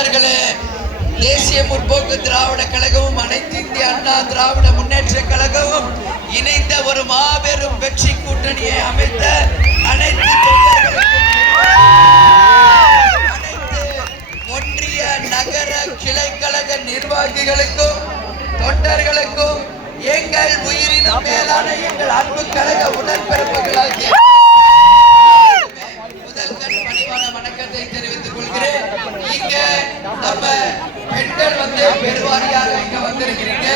தோழர்களே, தேசிய முற்போக்கு திராவிட கழகமும் அனைத்து இந்திய அண்ணா திராவிட முன்னேற்ற கழகமும் இணைந்த ஒரு மாபெரும் வெற்றி கூட்டணியை அமைத்த அனைத்து அனைத்து ஒன்றிய நகர கிளைக்கழக நிர்வாகிகளுக்கும் தொண்டர்களுக்கும் எங்கள் உயிரினும் மேலான எங்கள் அன்பு கழக உடன்பிறப்புகளாகிய முதல் கண் பணிவான வணக்கத்தை தெரிவித்துக் கொள்கிறேன். இங்க நம்ம பெண்கள் பெருவாரியாக இங்க வந்திருக்கிறீங்க.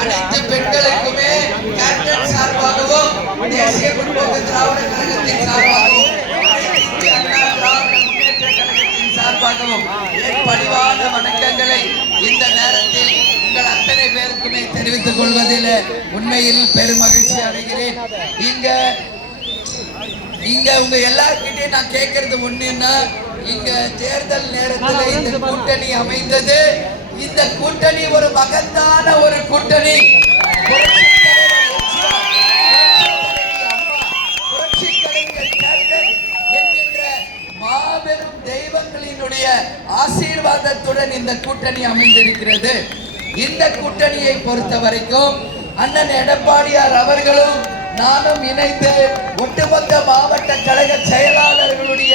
அனைத்து பெண்களுக்குமே கேப்டன் சார்பாகவும் தேசிய முற்போக்கு திராவிட கழகத்தின் சார்பாகவும் இந்திய அண்ணா திராவிட முன்னேற்ற கழகத்தின் சார்பாகவும் என் பணிவான வணக்கங்களை இந்த நேரத்தில் உங்கள் அத்தனை பேருக்குமே தெரிவித்துக் கொள்வதில் உண்மையில் பெருமகிழ்ச்சி அடைகிறேன். இங்க உங்க எல்லார்கிட்டையும் நான் கேட்கறது ஒண்ணுன்னா, இங்க தேர்தல் நேரத்தில் இந்த கூட்டணி அமைந்தது. இந்த கூட்டணி ஒரு மகத்தான ஒரு கூட்டணி. என்கின்ற மாபெரும் தெய்வங்களினுடைய ஆசீர்வாதத்துடன் இந்த கூட்டணி அமைந்திருக்கிறது. இந்த கூட்டணியை பொறுத்த வரைக்கும் அண்ணன் எடப்பாடியார் அவர்களும் நானும் இணைந்து ஒட்டுமொத்த மாவட்ட கழக செயலாளர்களுடைய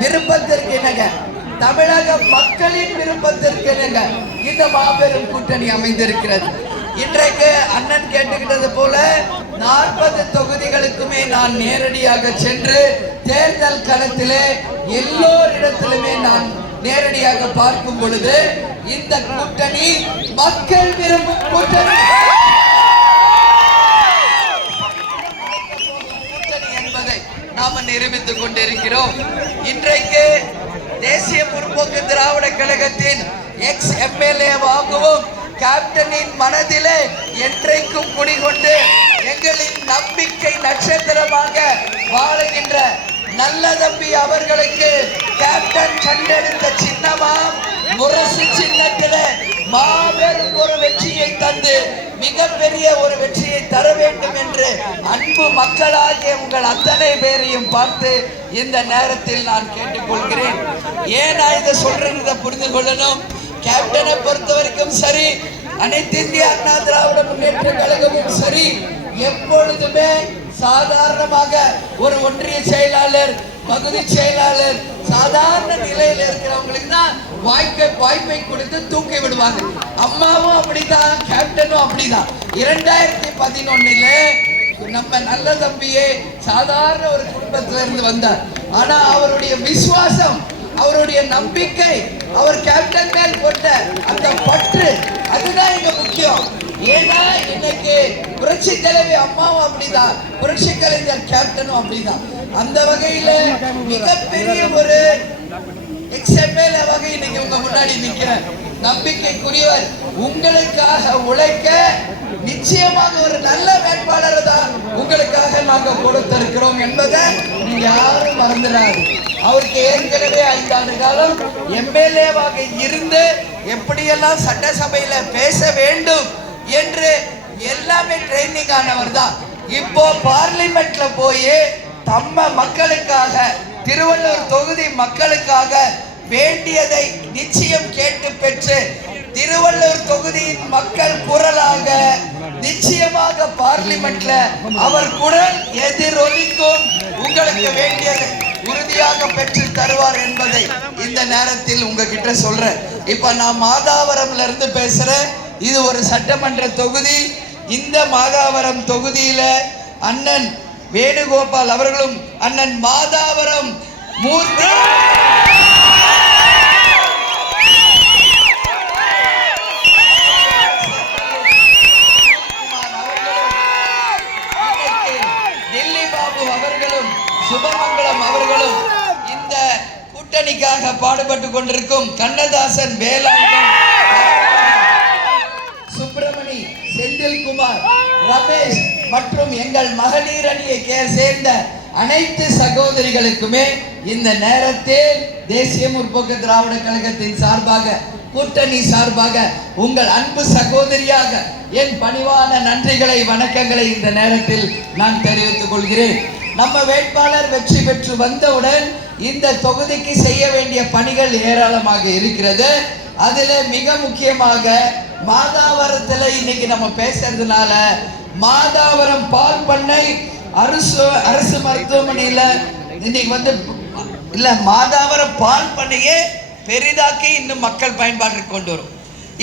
விருப்பத்திற்கு இணங்க, தமிழக மக்களின் விருப்பத்திற்கு இணங்க இந்த மாபெரும் கூட்டணி அமைந்திருக்கிறது. இன்றைக்கு அண்ணன் கேட்டுக்கிட்டது போல 40 தொகுதிகளுக்குமே நான் நேரடியாக சென்று தேர்தல் களத்திலே எல்லோரிடத்திலுமே நான் நேரடியாக பார்க்கும் பொழுது இந்த கூட்டணி மக்கள் விரும்பும் கூட்டணி என்பதை நாம நிரூபித்துக் கொண்டிருக்கிறோம். இன்றைக்கு தேசிய முற்போக்கு திராவிட கழகத்தின் எக்ஸ் எம்எல்ஏவாகவும் கேப்டனின் மனதிலே என்றைக்கும் குடிகொண்டு எங்களின் நம்பிக்கை நட்சத்திரமாக வாழுகின்ற நல்ல தம்பி அவர்களுக்கு கேப்டன் கண்டெடுத்த சின்னமாம் முரசு சின்னத்திலே மாபெரும் ஒரு வெற்றியை தந்து மிகப்பெரிய ஒரு வெற்றியை தர வேண்டும் என்று அன்பு மக்களாகிய உங்கள் அத்தனை பேரையும் பார்த்து இந்த நேரத்தில் நான் கேட்டுக்கொள்கிறேன். ஏன் நான் இதை சொல்றேன் புரிந்து கொள்ளணும். கேப்டனை பொறுத்த வரைக்கும் சரி, அனைத்து இந்திய அண்ணா திராவிட முன்னேற்ற கழகமும் சரி, எப்பொழுதுமே சாதாரணமாக ஒரு ஒன்றிய செயலாளர், பகுதி செயலாளர், சாதாரண நிலையில் இருக்கிறவங்களுக்கு தான் வாய்ப்பை கொடுத்து தூக்கி விடுவாங்க. அம்மாவும் அப்படிதான், கேப்டனும் அப்படிதான். 2011 நம்ம நல்ல தம்பியே சாதாரண ஒரு குடும்பத்தில இருந்து வந்தார். ஆனா அவருடைய விசுவாசம், அவருடைய நம்பிக்கை, அவர் கேப்டன் மேல் கொண்ட அந்த பற்று, அதுதான் இங்க முக்கியம். ஏன்னா இன்னைக்கு புரட்சி தலைவி அம்மாவும் அப்படிதான், புரட்சி கலைஞர் கேப்டனும் அப்படிதான். அந்த வகையில மிகப்பெரிய ஒரு எக்ஸ்எம்எல்ஏ வகை இன்னைக்கு உங்க முன்னாடி நிக்கிற நம்பிக்கைக்குரியவர். உங்களுக்காக உழைக்க நிச்சயமாக ஒரு நல்ல வேட்பாளரை தான் உங்களுக்காக நாங்க கொடுத்திருக்கிறோம் என்பதை நீங்க யாரும் மறந்துடாது. அவருக்கு ஏற்கனவே 5 ஆண்டு காலம் எம்எல்ஏவாக இருந்து எப்படியெல்லாம் சட்டசபையில பேச வேண்டும் என்று எல்லாமே ட்ரைனிங் ஆனவர் தான். இப்போ பார்லிமெண்ட்ல போய் தம்ம மக்களுக்காக, திருவள்ளூர் தொகுதி மக்களுக்காக வேண்டியதை நிச்சயம் கேட்டு பெற்று திருவள்ளூர் தொகுதியின் மக்கள் குரலாக நிச்சயமாக பார்லிமெண்ட்ல அவர் குரல் எதிரொலிக்கும். உங்களுக்கு வேண்டியதை உறுதியாக பெற்று தருவார் என்பதை இந்த நேரத்தில் உங்ககிட்ட சொல்றேன். இப்ப நான் மாதாவரம்ல இருந்து பேசுறேன். இது ஒரு சட்டமன்ற தொகுதி. இந்த மாதாவரம் தொகுதியில அண்ணன் வேணுகோபால் அவர்களும் அண்ணன் மாதாவரம் மூர்த்தி அவர்களும் சுபமங்கலம் அவர்களும் இந்த கூட்டணிக்காக பாடுபட்டு கொண்டிருக்கும் கண்ணதாசன், வேலாயுதம், சுப்பிரமணி, செந்தில்குமார், ரமேஷ் மற்றும் எங்கள் மகளிர் அணியை சேர்ந்த அனைத்து சகோதரிகளுக்குமே இந்த நேரத்தில் தேசிய முற்போக்கு திராவிட கழகத்தின் சார்பாக, கூட்டணி சார்பாக, உங்கள் அன்பு சகோதரியாக என் பணிவான நன்றிகளை, வணக்கங்களை இந்த நேரத்தில் நான் தெரிவித்துக் கொள்கிறேன். நம்ம வேட்பாளர் வெற்றி பெற்று வந்தவுடன் இந்த தொகுதிக்கு செய்ய வேண்டிய பணிகள் ஏராளமாக இருக்கிறது. அதுல மிக முக்கியமாக மாதாவரத்துல இன்னைக்கு நம்ம பேசுறதுனால மாதாவரம் பால் பண்ணை அரசு மருத்துவமனையில இன்னைக்கு இல்ல மாதாவரம் பால் பண்ணையே பெரிதாக்கி இன்னும் மக்கள் பயன்பாட்டிற்கு கொண்டு வரும்.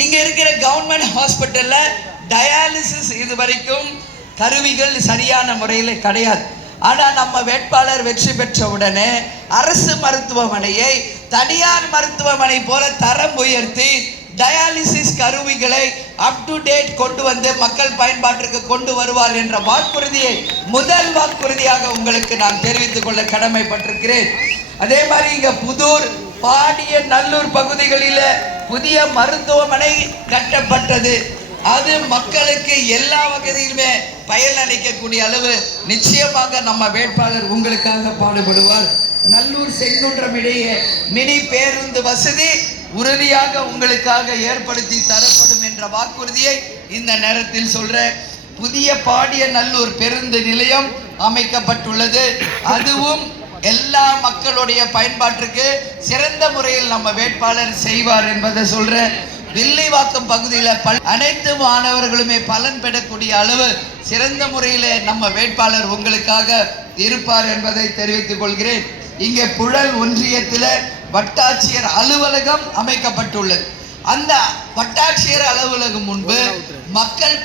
இங்க இருக்கிற கவர்மெண்ட் ஹாஸ்பிட்டல்ல டயாலிசிஸ் இது வரைக்கும் கருவிகள் சரியான முறையில் கிடையாது. ஆனா நம்ம வேட்பாளர் வெற்றி பெற்ற உடனே அரசு மருத்துவமனையை தனியார் மருத்துவமனை போல தரம் உயர்த்தி டயாலிசிஸ் கருவிகளை அப் டு டேட் கொண்டு வந்து மக்கள் பயன்பாட்டிற்கு கொண்டு வருவார் என்ற வாக்குறுதியை முதல் வாக்குறுதியாக உங்களுக்கு நான் தெரிவித்துக் கொள்ள கடமைப்பட்டிருக்கிறேன். அதே மாதிரி இங்க புதூர், பாடிய, நல்லூர் பகுதிகளில் புதிய மருத்துவமனை கட்டப்பட்டது. அது மக்களுக்கு எல்லா வகையிலுமே பயன் அளிக்கக்கூடிய அளவு நிச்சயமாக நம்ம வேட்பாளர் உங்களுக்காக பாடுபடுவார். நல்லூர் செங்குன்றம் இடையே மினி பேருந்து வசதி உறுதியாக உங்களுக்காக ஏற்படுத்தி தரப்படும் என்ற வாக்குறுதியை இந்த நேரத்தில் சொல்றேன். புதிய பாடிய நல்லூர் பேருந்து நிலையம் அமைக்கப்பட்டுள்ளது. அதுவும் எல்லா மக்களுடைய பயன்பாட்டிற்கு சிறந்த முறையில் நம்ம வேட்பாளர் செய்வார் என்பதை சொல்றேன். வில்லிவாக்கம் பகுதியில் அனைத்து மாணவர்களுமே பலன் பெறக்கூடிய அளவு சிறந்த முறையிலே நம்ம வேட்பாளர் உங்களுக்காக இருப்பார் என்பதை தெரிவித்துக் கொள்கிறேன். இங்கே புழல் ஒன்றியத்தில் வட்டாட்சியர் அலுவலகம் அமைக்கப்பட்டுள்ளது. அந்த வட்டாட்சியர் அலுவலகம் முன்பு மக்கள்